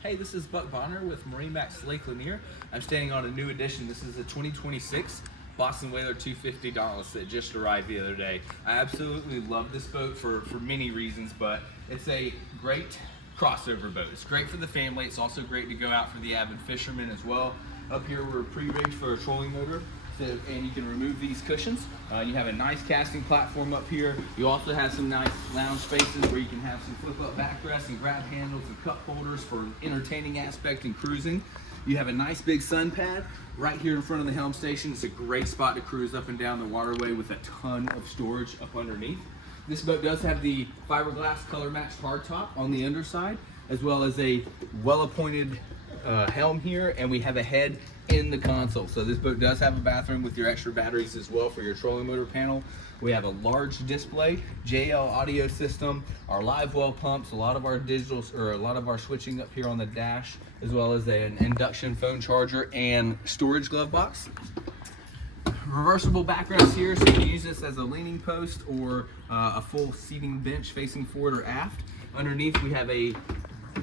Hey, this is Buck Bonner with MarineMax Lake Lanier. I'm standing on a new edition. This is a 2026 Boston Whaler 250 Dauntless that just arrived the other day. I absolutely love this boat for many reasons, but it's a great crossover boat. It's great for the family. It's also great to go out for the avid fishermen as well. Up here we're pre-rigged for a trolling motor. And you can remove these cushions. You have a nice casting platform up here. You also have some nice lounge spaces where you can have some flip-up backrests and grab handles and cup holders for entertaining aspect and cruising. You have a nice big sun pad right here in front of the helm station. It's a great spot to cruise up and down the waterway with a ton of storage up underneath. This boat does have the fiberglass color matched hardtop on the underside, as well as a well-appointed helm here, and we have a head in the console. So this boat does have a bathroom with your extra batteries as well for your trolling motor panel. We have a large display, JL audio system, our live well pumps, a lot of our digitals, or a lot of our switching up here on the dash, as well as an induction phone charger and storage glove box. Reversible backrest here, so you can use this as a leaning post or a full seating bench facing forward or aft. Underneath we have a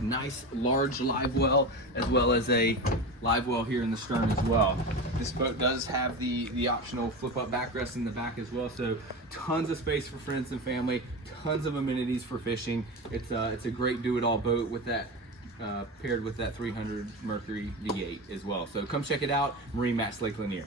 nice large live well, as well as a live well here in the stern as well. This boat does have the optional flip up backrest in the back as well, so tons of space for friends and family, tons of amenities for fishing. It's a great do-it-all boat with that paired with that 300 Mercury V8 as well. So come check it out, MarineMax Lake Lanier.